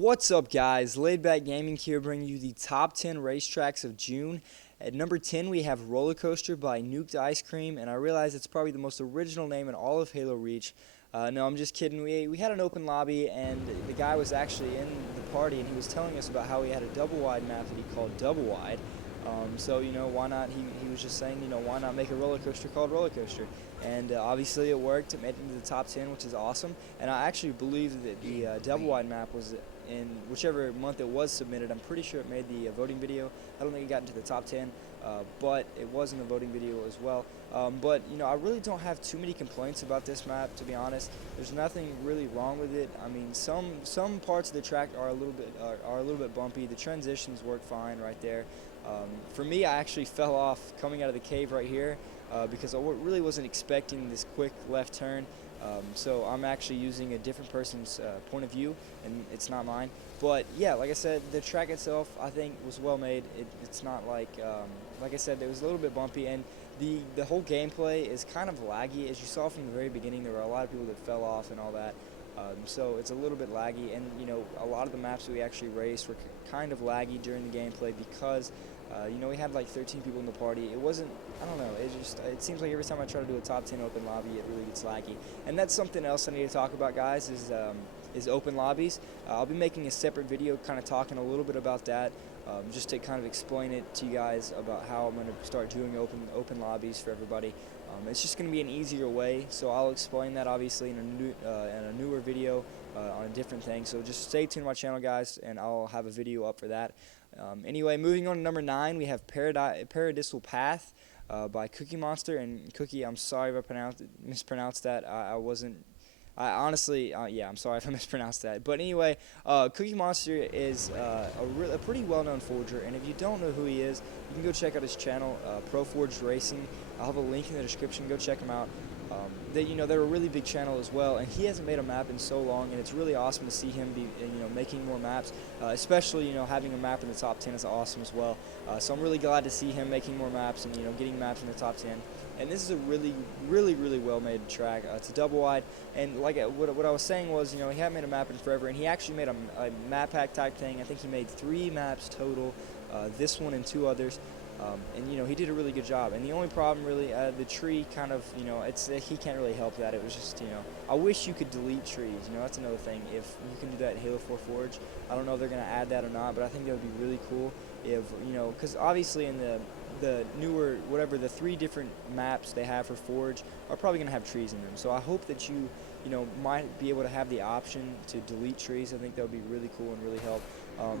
What's up, guys? LayedBackGaming here, bringing you the top 10 racetracks of June. At number 10, we have Roller Coaster by Nuked Ice Cream, and I realize it's probably the most original name in all of Halo Reach. No, I'm just kidding. We had an open lobby, and the guy was actually in the party, and he was telling us about how he had a double wide map that he called Double Wide. Why not? He was just saying, why not make a roller coaster called Roller Coaster? And obviously it worked. It made it into the top 10, which is awesome. And I actually believe that the double wide map was in whichever month it was submitted. I'm pretty sure it made the voting video. I don't think it got into the top 10, but it was in the voting video as well. I really don't have too many complaints about this map, to be honest. There's nothing really wrong with it. I mean, some parts of the track are a little bit bumpy. The transitions work fine right there. For me, I actually fell off coming out of the cave right here because I really wasn't expecting this quick left turn. So I'm actually using a different person's point of view, and it's not mine. But yeah, like I said, the track itself I think was well made. It's not like I said, it was a little bit bumpy, and the whole gameplay is kind of laggy. As you saw from the very beginning, there were a lot of people that fell off and all that. So it's a little bit laggy, and a lot of the maps that we actually raced were kind of laggy during the gameplay because we had like 13 people in the party. It wasn't, I don't know, it seems like every time I try to do a top 10 open lobby, it really gets laggy. And that's something else I need to talk about, guys, is open lobbies. I'll be making a separate video kind of talking a little bit about that, just to kind of explain it to you guys about how I'm going to start doing open lobbies for everybody. It's just going to be an easier way, so I'll explain that obviously in a newer video on a different thing. So just stay tuned to my channel, guys, and I'll have a video up for that. Anyway, moving on to number 9, we have Paradisal Path by Cookie Monster. And Cookie, I'm sorry if I mispronounced that. Honestly, I'm sorry if I mispronounced that. But anyway, Cookie Monster is a pretty well-known forger, and if you don't know who he is, you can go check out his channel, Pro Forged Racing. I'll have a link in the description. Go check him out. They're a really big channel as well, and he hasn't made a map in so long, and it's really awesome to see him be making more maps, especially having a map in the top 10 is awesome as well. So I'm really glad to see him making more maps and getting maps in the top 10. And this is a really well made track. It's a double wide, and like what I was saying was, he hadn't made a map in forever, and he actually made a map pack type thing. I think he made 3 maps total, this one and 2 others. He did a really good job. And the only problem really, the tree kind of, he can't really help that. It was just, I wish you could delete trees. That's another thing. If you can do that in Halo 4 Forge, I don't know if they're going to add that or not, but I think that would be really cool if, because obviously in the newer, the 3 different maps they have for Forge are probably going to have trees in them. So I hope that you might be able to have the option to delete trees. I think that would be really cool and really help.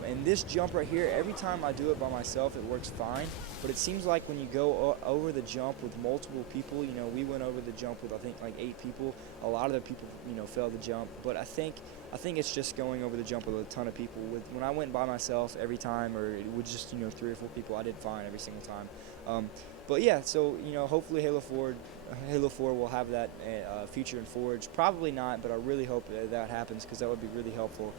And this jump right here, every time I do it by myself, it works fine. But it seems like when you go over the jump with multiple people, we went over the jump with I think like 8 people. A lot of the people, failed the jump. But I think it's just going over the jump with a ton of people. When I went by myself every time, or it was just 3 or 4 people, I did fine every single time. But yeah, so hopefully Halo 4 will have that feature in Forge. Probably not, but I really hope that happens because that would be really helpful.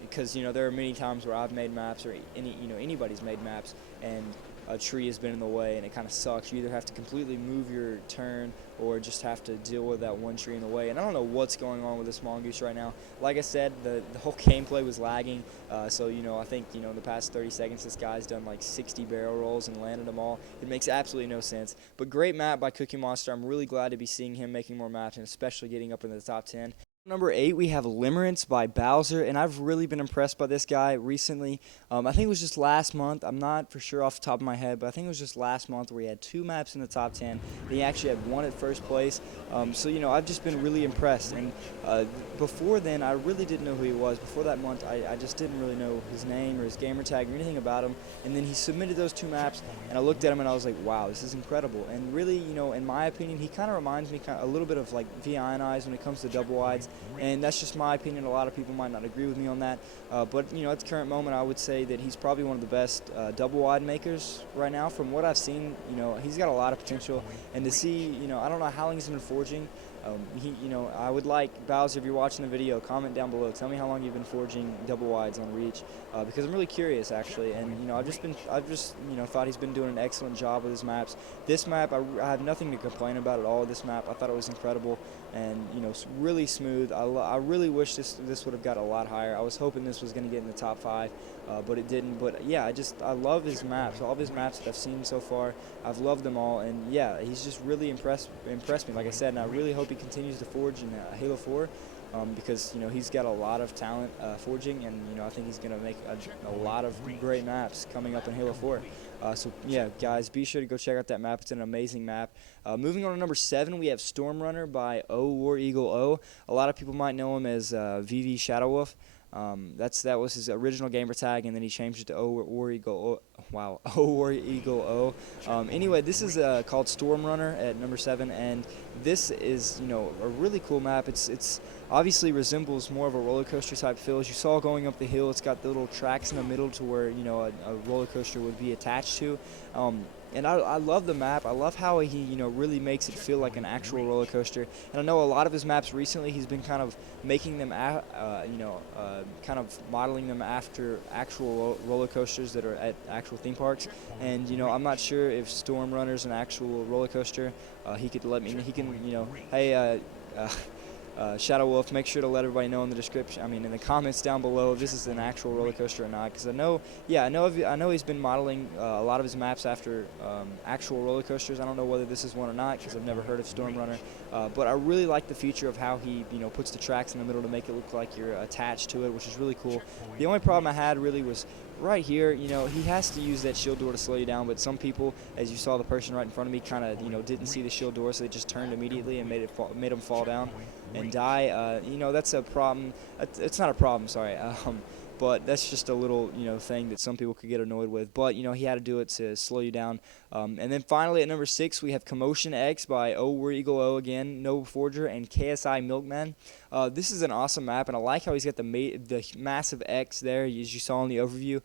Because there are many times where I've made maps, or anybody's made maps, and a tree has been in the way, and it kind of sucks. You either have to completely move your turn, or just have to deal with that one tree in the way. And I don't know what's going on with this mongoose right now. Like I said, the whole gameplay was lagging. So I think the past 30 seconds, this guy's done like 60 barrel rolls and landed them all. It makes absolutely no sense. But great map by Cookie Monster. I'm really glad to be seeing him making more maps, and especially getting up into the top 10. Number 8, we have Limerence by Bowser, and I've really been impressed by this guy recently. I think it was just last month. I'm not for sure off the top of my head, but I think it was just last month where he had 2 maps in the top 10. And he actually had 1 at first place. I've just been really impressed. And before then, I really didn't know who he was. Before that month, I just didn't really know his name or his gamer tag or anything about him. And then he submitted those 2 maps, and I looked at him and I was like, wow, this is incredible. And really, in my opinion, he kind of reminds me a little bit of like V-Ionize when it comes to double wides. And that's just my opinion. A lot of people might not agree with me on that. But at the current moment, I would say that he's probably one of the best double wide makers right now. From what I've seen, he's got a lot of potential. And to see, I don't know how long he's been forging. I would like, Bowser, if you're watching the video, comment down below. Tell me how long you've been forging double wides on Reach, because I'm really curious, actually. And I've just thought he's been doing an excellent job with his maps. This map, I have nothing to complain about at all. This map, I thought it was incredible, and really smooth. smooth. I really wish this would have got a lot higher. I was hoping this was going to get in the top 5, but it didn't. But yeah, I love his maps. All of his maps that I've seen so far, I've loved them all. And yeah, he's just really impressed me, like I said. And I really hope he continues to forge in Halo 4. Because he's got a lot of talent forging, and I think he's going to make a lot of great maps coming up in Halo 4. So yeah, guys, be sure to go check out that map. It's an amazing map. Moving on to number 7, we have Storm Runner by War Eagle O. A lot of people might know him as VV Shadowwolf. That was his original gamer tag, and then he changed it to War Eagle O. Wow, War Eagle O. Anyway, this is called Storm Runner at number 7, and this is a really cool map. It's obviously resembles more of a roller coaster type feel. As you saw going up the hill, it's got the little tracks in the middle to where a roller coaster would be attached to. And I love the map. I love how he really makes it feel like an actual roller coaster. And I know a lot of his maps recently he's been kind of making them kind of modeling them after actual roller coasters that are at actual theme parks. And I'm not sure if Storm Runner's an actual roller coaster. He could let me. He can hey. Shadow Wolf, make sure to let everybody know in the description. In the comments down below, if this is an actual roller coaster or not. Because I know he's been modeling a lot of his maps after actual roller coasters. I don't know whether this is one or not because I've never heard of Storm Runner. But I really like the feature of how he puts the tracks in the middle to make it look like you're attached to it, which is really cool. The only problem I had really was right here. He has to use that shield door to slow you down, but some people, as you saw the person right in front of me, kind of didn't see the shield door, so they just turned immediately and made them fall down and die. That's a problem. It's not a problem, sorry. But that's just a little thing that some people could get annoyed with. But he had to do it to slow you down. And then finally at number 6 we have Commotion X by War Eagle O again, Noble Forger, and KSI Milkman. This is an awesome map, and I like how he's got the massive X there, as you saw in the overview.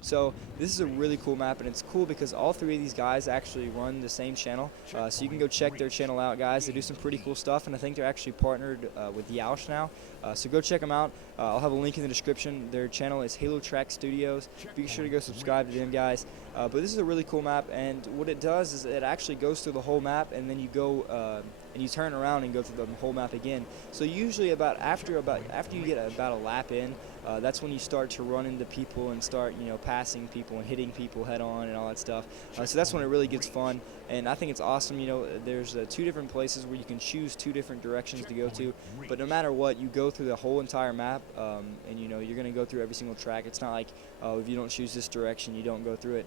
So this is a really cool map, and it's cool because all 3 of these guys actually run the same channel. So you can go check their channel out, guys. They do some pretty cool stuff, and I think they're actually partnered with Yaush now. So go check them out. I'll have a link in the description. Their channel is Racetracks Studios. Be sure to go subscribe to them, guys. But this is a really cool map, and what it does is it actually goes through the whole map, and then you go and you turn around and go through the whole map again. So usually after you get about a lap in, that's when you start to run into people and start passing people and hitting people head on and all that stuff. So that's when it really gets fun, and I think it's awesome. There's 2 different places where you can choose 2 different directions to go to, but no matter what, you go through the whole entire map, and you're going to go through every single track. It's not like if you don't choose this direction, you don't go through it.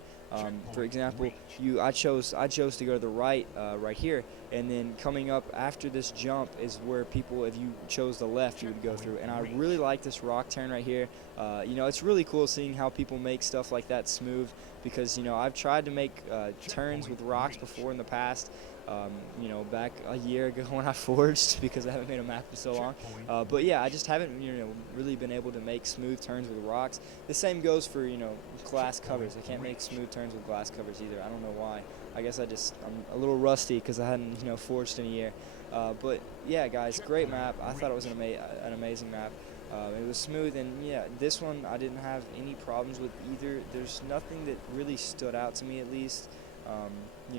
For example, I chose to go to the right here, and then coming up after this jump is where people, if you chose the left, you would go through. And I really like this rock turn right here. It's really cool seeing how people make stuff like that smooth, because I've tried to make turns with rocks before in the past. Back a year ago when I forged, because I haven't made a map in so long. But yeah, I just haven't really been able to make smooth turns with rocks. The same goes for glass covers. I can't make smooth turns with glass covers either. I don't know why. I guess I'm a little rusty because I hadn't forged in a year. But yeah, guys, great map. I thought it was an amazing map. It was smooth, and yeah, this one I didn't have any problems with either. There's nothing that really stood out to me, at least.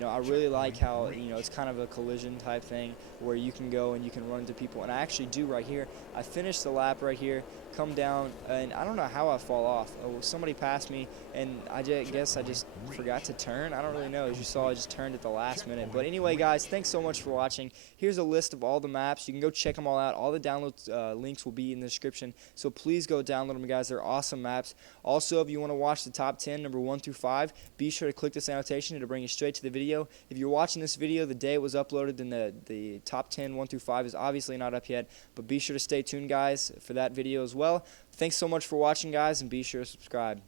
I really like how it's kind of a collision type thing where you can go and you can run into people, and I actually do right here. I finished the lap right here, come down, and I don't know how I fall off. Somebody passed me, and I guess I just forgot to turn. I don't really know. As you saw, I just turned at the last minute. But anyway, guys, thanks so much for watching. Here's a list of all the maps. You can go check them all out. All the download links will be in the description, so please go download them, guys. They're awesome maps. Also, if you want to watch the top 10, number 1 through 5, be sure to click this annotation. It'll bring you straight to the video. If you're watching this video the day it was uploaded, then the top 10, 1 through 5 is obviously not up yet, but be sure to stay tuned, guys, for that video as well. Thanks so much for watching, guys, and be sure to subscribe.